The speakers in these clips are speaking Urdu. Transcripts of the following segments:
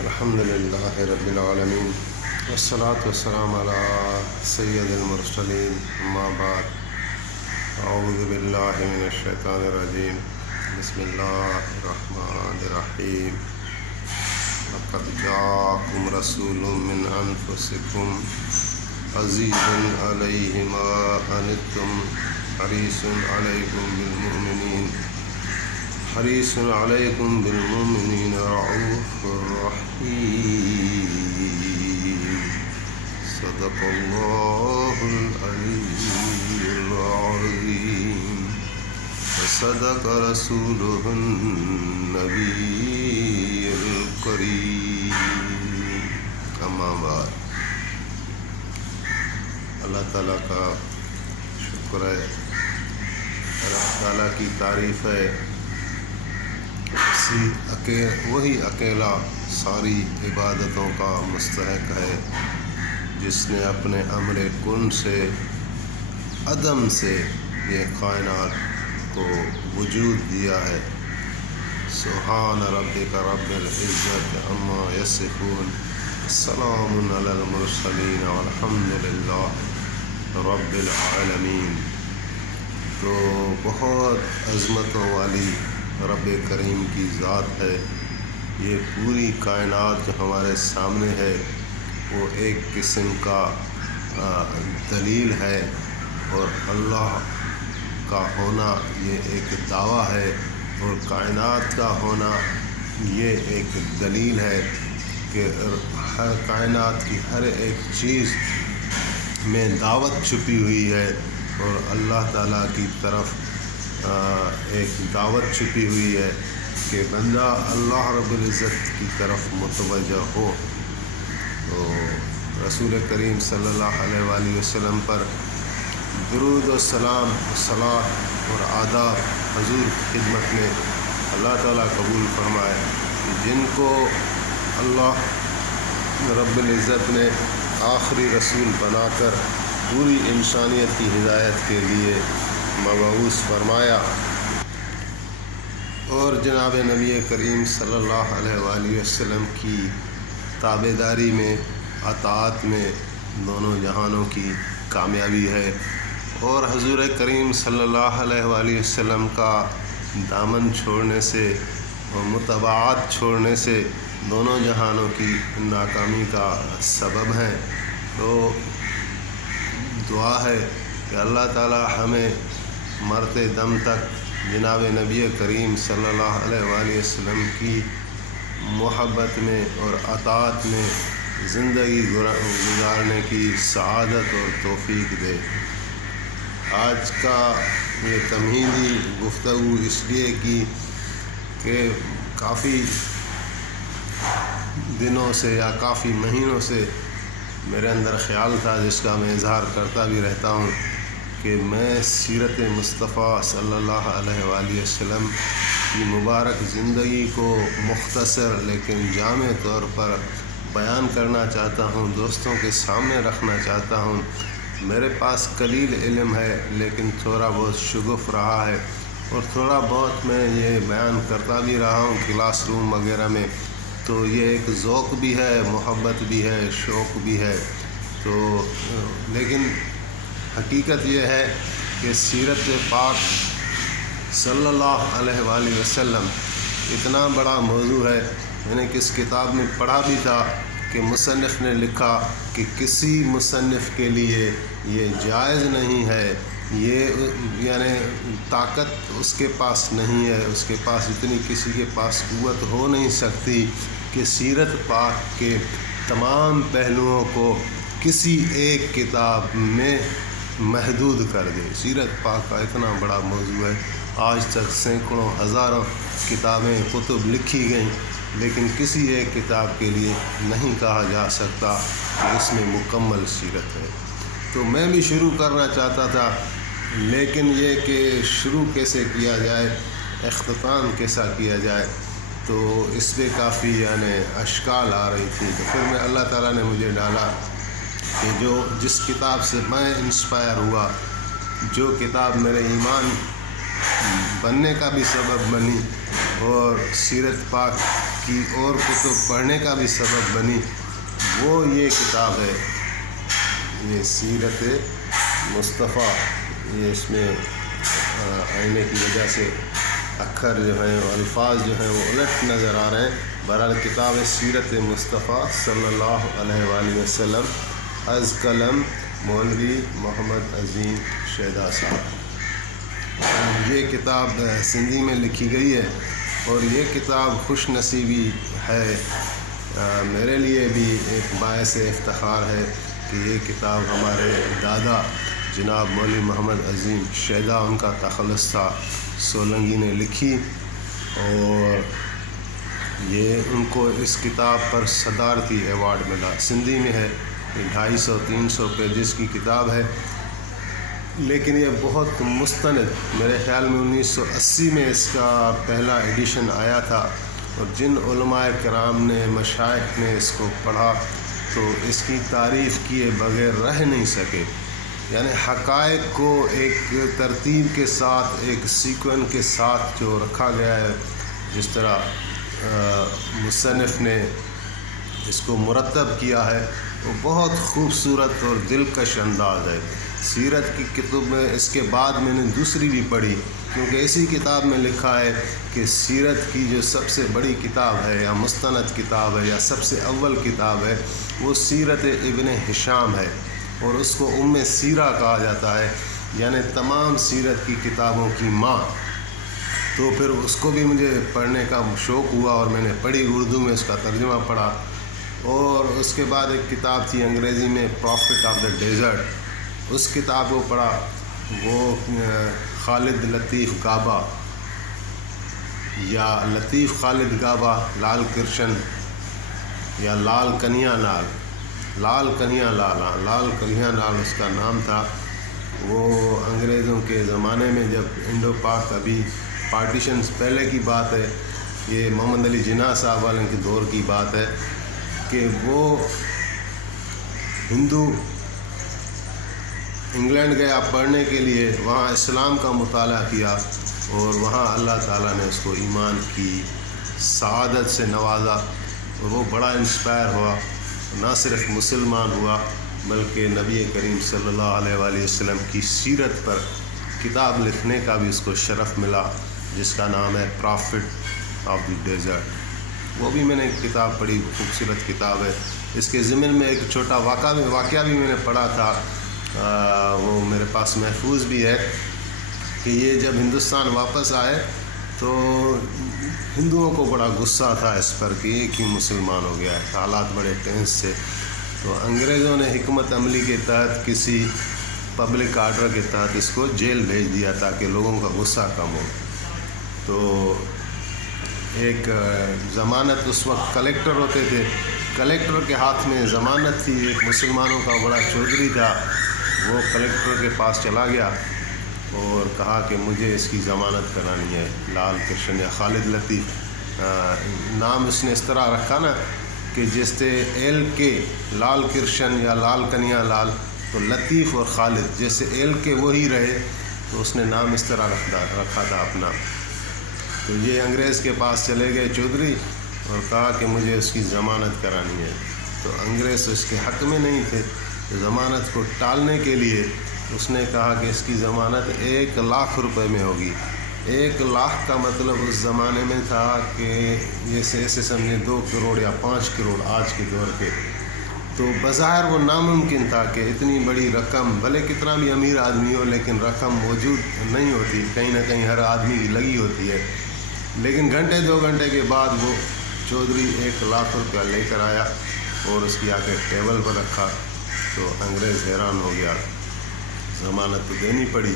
الحمد للہ رب العالمین والصلاة والسلام علی سید المرسلین اما بعد اعوذ باللہ من الشیطان الرجیم بسم اللہ الرحمن الرحیم لقد جاءکم رسول من انفسکم عزیز علیہ ما عنتم حریص علیکم بالمؤمنین رؤوف رحیم صدق اللہ العلی العظیم وصدق رسولہ النبی الکریم اما بعد۔ اللہ تعالیٰ کا شکر ہے، اللہ تعالیٰ کی تعریف ہے، وہی اکیلا ساری عبادتوں کا مستحق ہے، جس نے اپنے امر کن سے عدم سے یہ کائنات کو وجود دیا ہے۔ سبحان ربک رب العزت عما یصفون، السلام علی المرسلین والحمد للہ رب العالمین۔ تو بہت عظمتوں والی رب کریم کی ذات ہے۔ یہ پوری کائنات جو ہمارے سامنے ہے وہ ایک قسم کا دلیل ہے، اور اللہ کا ہونا یہ ایک دعویٰ ہے، اور کائنات کا ہونا یہ ایک دلیل ہے کہ ہر کائنات کی ہر ایک چیز میں دعوت چھپی ہوئی ہے، اور اللہ تعالیٰ کی طرف ایک دعوت چھپی ہوئی ہے کہ بندہ اللہ رب العزت کی طرف متوجہ ہو۔ تو رسول کریم صلی اللہ علیہ وآلہ وسلم پر درود و سلام و صلاۃ اور آداب حضور کی خدمت میں اللہ تعالیٰ قبول فرمائے، جن کو اللہ رب العزت نے آخری رسول بنا کر پوری انسانیت کی ہدایت کے لیے مبعوث فرمایا، اور جناب نبی کریم صلی اللہ علیہ وآلہ وسلم کی تابعداری میں، اطاعت میں دونوں جہانوں کی کامیابی ہے، اور حضور کریم صلی اللہ علیہ وآلہ وسلم کا دامن چھوڑنے سے اور متابعت چھوڑنے سے دونوں جہانوں کی ناکامی کا سبب ہیں۔ تو دعا ہے کہ اللہ تعالی ہمیں مرتے دم تک جناب نبی کریم صلی اللہ علیہ وآلہ وسلم کی محبت میں اور اطاعت میں زندگی گزارنے کی سعادت اور توفیق دے۔ آج کا یہ تمہیدی گفتگو اس لیے کی کہ کافی دنوں سے یا کافی مہینوں سے میرے اندر خیال تھا، جس کا میں اظہار کرتا بھی رہتا ہوں، کہ میں سیرت مصطفیٰ صلی اللہ علیہ وآلہ وسلم کی مبارک زندگی کو مختصر لیکن جامع طور پر بیان کرنا چاہتا ہوں، دوستوں کے سامنے رکھنا چاہتا ہوں۔ میرے پاس قلیل علم ہے، لیکن تھوڑا بہت شگف رہا ہے، اور تھوڑا بہت میں یہ بیان کرتا بھی رہا ہوں کلاس روم وغیرہ میں، تو یہ ایک ذوق بھی ہے، محبت بھی ہے، شوق بھی ہے۔ تو لیکن حقیقت یہ ہے کہ سیرت پاک صلی اللہ علیہ وآلہ وسلم اتنا بڑا موضوع ہے۔ میں نے کس کتاب میں پڑھا بھی تھا کہ مصنف نے لکھا کہ کسی مصنف کے لیے یہ جائز نہیں ہے، یہ یعنی طاقت اس کے پاس نہیں ہے، اس کے پاس اتنی کسی کے پاس قوت ہو نہیں سکتی کہ سیرت پاک کے تمام پہلوؤں کو کسی ایک کتاب میں محدود کر دے۔ سیرت پاک کا اتنا بڑا موضوع ہے، آج تک سینکڑوں ہزاروں کتابیں کتب لکھی گئیں، لیکن کسی ایک کتاب کے لیے نہیں کہا جا سکتا کہ اس میں مکمل سیرت ہے۔ تو میں بھی شروع کرنا چاہتا تھا، لیکن یہ کہ شروع کیسے کیا جائے، اختتام کیسا کیا جائے، تو اس پہ کافی اشکال آ رہی تھی۔ تو پھر میں اللہ تعالیٰ نے مجھے ڈالا کہ جس کتاب سے میں انسپائر ہوا، جو کتاب میرے ایمان بننے کا بھی سبب بنی اور سیرت پاک کی اور کتب پڑھنے کا بھی سبب بنی وہ یہ کتاب ہے، یہ سیرت مصطفیٰ۔ یہ اس میں آئینے کی وجہ سے اکھر جو ہیں، الفاظ جو ہیں وہ الٹ نظر آ رہے ہیں۔ بہرحال کتاب سیرت مصطفیٰ صلی اللہ علیہ وآلہ وسلم، از قلم مولوی محمد عظیم شیدا صاحب۔ یہ کتاب سندھی میں لکھی گئی ہے اور یہ کتاب خوش نصیبی ہے، میرے لیے بھی ایک باعث افتخار ہے کہ یہ کتاب ہمارے دادا جناب مولوی محمد عظیم شیدا، ان کا تخلص تھا، سولنگی نے لکھی، اور یہ ان کو اس کتاب پر صدارتی ایوارڈ ملا۔ سندھی میں ہے، 250-300 پیجز کی کتاب ہے، لیکن یہ بہت مستند، میرے خیال میں 1980 میں اس کا پہلا ایڈیشن آیا تھا، اور جن علماء کرام نے، مشائخ نے اس کو پڑھا تو اس کی تعریف کیے بغیر رہ نہیں سکے۔ یعنی حقائق کو ایک ترتیب کے ساتھ، ایک سیکوین کے ساتھ جو رکھا گیا ہے، جس طرح مصنف نے اس کو مرتب کیا ہے، وہ بہت خوبصورت اور دلکش انداز ہے۔ سیرت کی کتب میں اس کے بعد میں نے دوسری بھی پڑھی، کیونکہ اسی کتاب میں لکھا ہے کہ سیرت کی جو سب سے بڑی کتاب ہے یا مستند کتاب ہے یا سب سے اول کتاب ہے وہ سیرت ابن ہشام ہے، اور اس کو ام سیرہ کہا جاتا ہے، یعنی تمام سیرت کی کتابوں کی ماں۔ تو پھر اس کو بھی مجھے پڑھنے کا شوق ہوا اور میں نے پڑھی، اردو میں اس کا ترجمہ پڑھا، اور اس کے بعد ایک کتاب تھی انگریزی میں، پروفٹ آف دا ڈیزرٹ، اس کتاب کو پڑھا، وہ خالد لطیف گابا یا لطیف خالد گابا، لال کرشن یا لال کنیا لال اس کا نام تھا۔ وہ انگریزوں کے زمانے میں جب انڈو پاک، ابھی پارٹیشنز پہلے کی بات ہے، یہ محمد علی جناح صاحب والوں کے دور کی بات ہے، کہ وہ ہندو انگلینڈ گیا پڑھنے کے لیے، وہاں اسلام کا مطالعہ کیا، اور وہاں اللہ تعالیٰ نے اس کو ایمان کی سعادت سے نوازا، اور وہ بڑا انسپائر ہوا، نہ صرف مسلمان ہوا بلکہ نبی کریم صلی اللہ علیہ وآلہ وسلم کی سیرت پر کتاب لکھنے کا بھی اس کو شرف ملا، جس کا نام ہے پروفٹ آف دی ڈیزرٹ۔ وہ بھی میں نے کتاب پڑھی، خوبصورت کتاب ہے۔ اس کے ضمن میں ایک چھوٹا واقعہ بھی میں نے پڑھا تھا، وہ میرے پاس محفوظ بھی ہے، کہ یہ جب ہندوستان واپس آئے تو ہندوؤں کو بڑا غصہ تھا اس پر کہ یہ کیوں مسلمان ہو گیا ہے، حالات بڑے ٹینس تھے، تو انگریزوں نے حکمت عملی کے تحت، کسی پبلک آرڈر کے تحت اس کو جیل بھیج دیا تاکہ لوگوں کا غصہ کم ہو۔ تو ایک ضمانت، اس وقت کلیکٹر ہوتے تھے، کلیکٹر کے ہاتھ میں ضمانت تھی، ایک مسلمانوں کا بڑا چودھری تھا، وہ کلیکٹر کے پاس چلا گیا اور کہا کہ مجھے اس کی ضمانت کرانی ہے، لال کرشن یا خالد لطیف، نام اس نے اس طرح رکھا نا کہ جیسے ایل کے لال کرشن یا لال کنیا لال، تو لطیف اور خالد جیسے ایل کے وہی رہے، تو اس نے نام اس طرح رکھا تھا اپنا۔ تو یہ انگریز کے پاس چلے گئے چودھری اور کہا کہ مجھے اس کی ضمانت کرانی ہے، تو انگریز اس کے حق میں نہیں تھے، ضمانت کو ٹالنے کے لیے اس نے کہا کہ اس کی ضمانت 1,00,000 روپے میں ہوگی۔ 1,00,000 کا مطلب اس زمانے میں تھا کہ جیسے ایسے سمجھیں 2 کروڑ یا 5 کروڑ آج کے دور کے، تو بظاہر وہ ناممکن تھا کہ اتنی بڑی رقم، بھلے کتنا بھی امیر آدمی ہو لیکن رقم موجود نہیں ہوتی، کہیں نہ کہیں ہر آدمی کی لگی ہوتی ہے، لیکن گھنٹے 2 گھنٹے کے بعد وہ چودھری 1,00,000 روپیہ لے کر آیا اور اس کی آ کے ٹیبل پر رکھا، تو انگریز حیران ہو گیا، ضمانت تو دینی پڑی،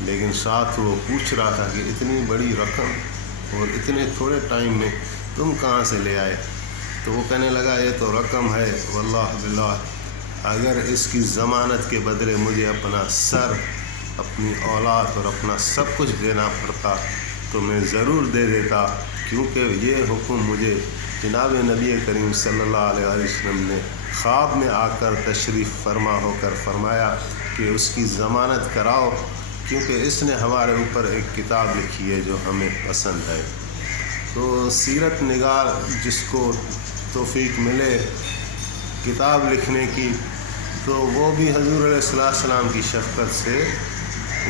لیکن ساتھ وہ پوچھ رہا تھا کہ اتنی بڑی رقم اور اتنے تھوڑے ٹائم میں تم کہاں سے لے آئے؟ تو وہ کہنے لگا یہ تو رقم ہے، واللہ باللہ اگر اس کی ضمانت کے بدلے مجھے اپنا سر، اپنی اولاد اور اپنا سب کچھ دینا پڑتا تو میں ضرور دے دیتا، کیونکہ یہ حکم مجھے جناب نبی کریم صلی اللہ علیہ وسلم نے خواب میں آ کر تشریف فرما ہو کر فرمایا کہ اس کی ضمانت کراؤ، کیونکہ اس نے ہمارے اوپر ایک کتاب لکھی ہے جو ہمیں پسند ہے۔ تو سیرت نگار جس کو توفیق ملے کتاب لکھنے کی تو وہ بھی حضور علیہ السلام کی شفقت سے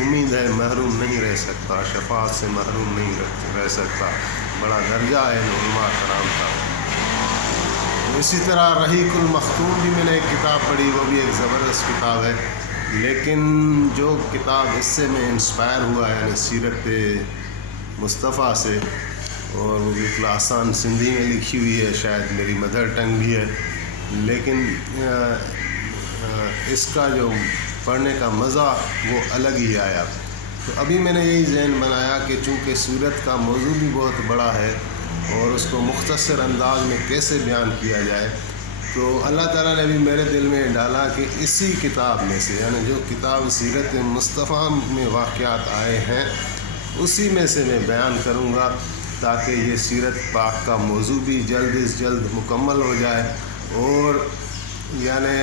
امید ہے محروم نہیں رہ سکتا، شفاعت سے محروم نہیں رہ سکتا، بڑا درجہ ہے علماء کرام کا۔ اسی طرح رحیق المختوم بھی میں نے ایک کتاب پڑھی، وہ بھی ایک زبردست کتاب ہے، لیکن جو کتاب اس سے میں انسپائر ہوا ہے یعنی سیرت مصطفیٰ سے، اور وہ بالکل آسان سندھی میں لکھی ہوئی ہے، شاید میری مدر ٹنگ بھی ہے، لیکن اس کا جو پڑھنے کا مزہ وہ الگ ہی آیا۔ تو ابھی میں نے یہی ذہن بنایا کہ چونکہ سیرت کا موضوع بھی بہت بڑا ہے اور اس کو مختصر انداز میں کیسے بیان کیا جائے، تو اللہ تعالیٰ نے بھی میرے دل میں ڈالا کہ اسی کتاب میں سے یعنی جو کتاب سیرت مصطفیٰ میں واقعات آئے ہیں اسی میں سے میں بیان کروں گا، تاکہ یہ سیرت پاک کا موضوع بھی جلد از جلد مکمل ہو جائے، اور یعنی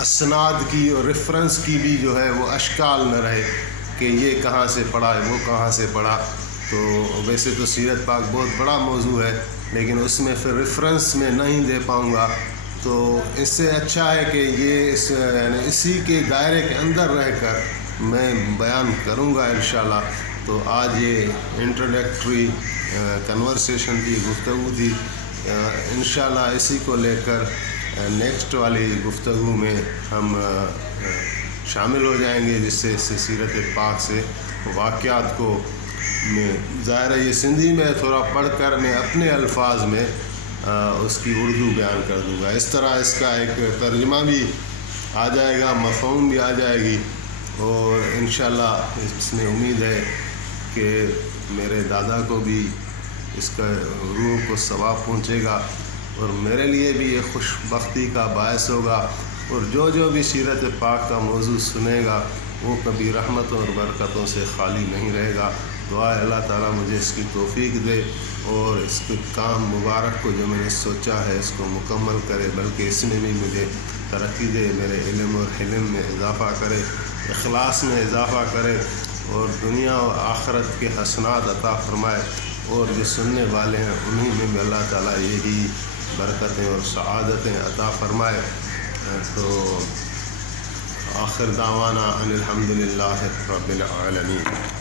اسناد کی اور ریفرنس کی بھی جو ہے وہ اشکال نہ رہے کہ یہ کہاں سے پڑھا ہے، وہ کہاں سے پڑھا۔ تو ویسے تو سیرت پاک بہت بڑا موضوع ہے، لیکن اس میں پھر ریفرنس میں نہیں دے پاؤں گا، تو اس سے اچھا ہے کہ یہ یعنی اسی کے دائرے کے اندر رہ کر میں بیان کروں گا انشاءاللہ۔ تو آج یہ انٹروڈکٹری کنورسیشن تھی، گفتگو تھی، انشاءاللہ اسی کو لے کر نیکسٹ والی گفتگو میں ہم شامل ہو جائیں گے، جس سے سیرت پاک سے واقعات کو میں ظاہر ہے یہ سندھی میں تھوڑا پڑھ کر میں اپنے الفاظ میں اس کی اردو بیان کر دوں گا، اس طرح اس کا ایک ترجمہ بھی آ جائے گا، مفہوم بھی آ جائے گی، اور انشاءاللہ اس میں امید ہے کہ میرے دادا کو بھی اس کا روح کو ثواب پہنچے گا، اور میرے لیے بھی یہ خوش بختی کا باعث ہوگا، اور جو بھی سیرت پاک کا موضوع سنے گا وہ کبھی رحمتوں اور برکتوں سے خالی نہیں رہے گا۔ دعا ہے اللہ تعالیٰ مجھے اس کی توفیق دے اور اس کے کام مبارک کو جو میں نے سوچا ہے اس کو مکمل کرے، بلکہ اس میں بھی مجھے ترقی دے، میرے علم اور حلم میں اضافہ کرے، اخلاص میں اضافہ کرے، اور دنیا و آخرت کے حسنات عطا فرمائے، اور جو سننے والے ہیں انہیں میں بھی اللہ تعالیٰ یہی برکتیں اور سعادتیں عطا فرمائے۔ تو آخر دعوانا ان الحمدللہ رب العالمین۔